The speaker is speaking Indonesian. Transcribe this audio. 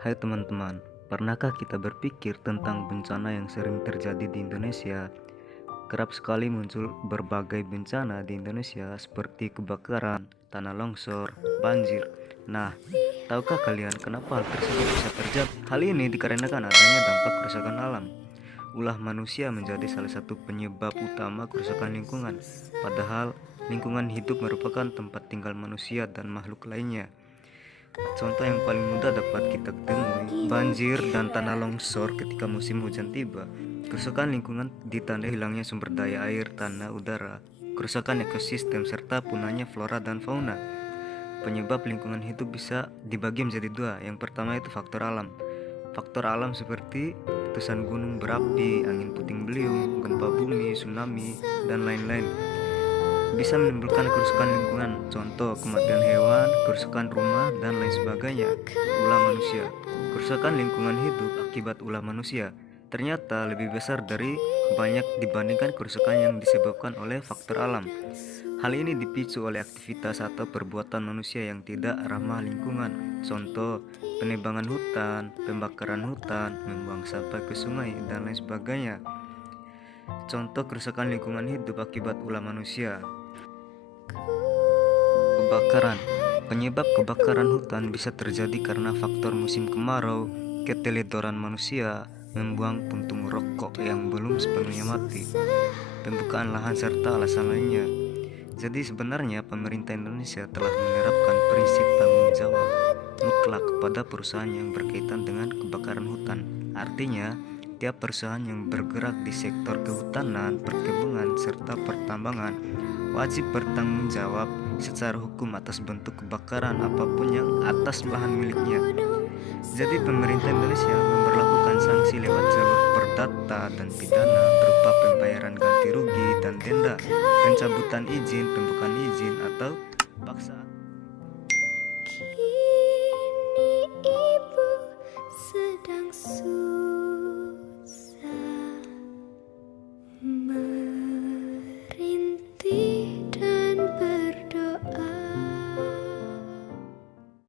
Hai teman-teman, pernahkah kita berpikir tentang bencana yang sering terjadi di Indonesia? Kerap sekali muncul berbagai bencana di Indonesia seperti kebakaran, tanah longsor, banjir. Nah, tahukah kalian kenapa hal tersebut bisa terjadi? Hal ini dikarenakan adanya dampak kerusakan alam. Ulah manusia menjadi salah satu penyebab utama kerusakan lingkungan. Padahal, lingkungan hidup merupakan tempat tinggal manusia dan makhluk lainnya. Contoh yang paling mudah dapat kita temui, banjir dan tanah longsor ketika musim hujan tiba. Kerusakan lingkungan ditandai hilangnya sumber daya air, tanah, udara, kerusakan ekosistem, serta punahnya flora dan fauna. Penyebab lingkungan hidup bisa dibagi menjadi dua. Yang pertama itu faktor alam. Faktor alam seperti letusan gunung berapi, angin puting beliung, gempa bumi, tsunami, dan lain-lain bisa menimbulkan kerusakan lingkungan, contoh kematian hewan, kerusakan rumah, dan lain sebagainya. Ulah manusia. Kerusakan lingkungan hidup akibat ulah manusia ternyata lebih besar dari banyak dibandingkan kerusakan yang disebabkan oleh faktor alam. Hal ini dipicu oleh aktivitas atau perbuatan manusia yang tidak ramah lingkungan, contoh penebangan hutan, pembakaran hutan, membuang sampah ke sungai, dan lain sebagainya. Contoh kerusakan lingkungan hidup akibat ulah manusia. Kebakaran. Penyebab kebakaran hutan bisa terjadi karena faktor musim kemarau, keteledoran manusia, membuang puntung rokok yang belum sepenuhnya mati, pembukaan lahan serta alasan lainnya. Jadi sebenarnya pemerintah Indonesia telah menerapkan prinsip tanggung jawab mutlak kepada perusahaan yang berkaitan dengan kebakaran hutan. Artinya, tiap perusahaan yang bergerak di sektor kehutanan, perkebunan, serta pertambangan wajib bertanggung jawab secara hukum atas bentuk kebakaran apapun yang atas lahan miliknya. Jadi pemerintah Indonesia memberlakukan sanksi lewat jalur perdata dan pidana berupa pembayaran ganti rugi dan denda, pencabutan izin, pembukaan izin, atau paksaan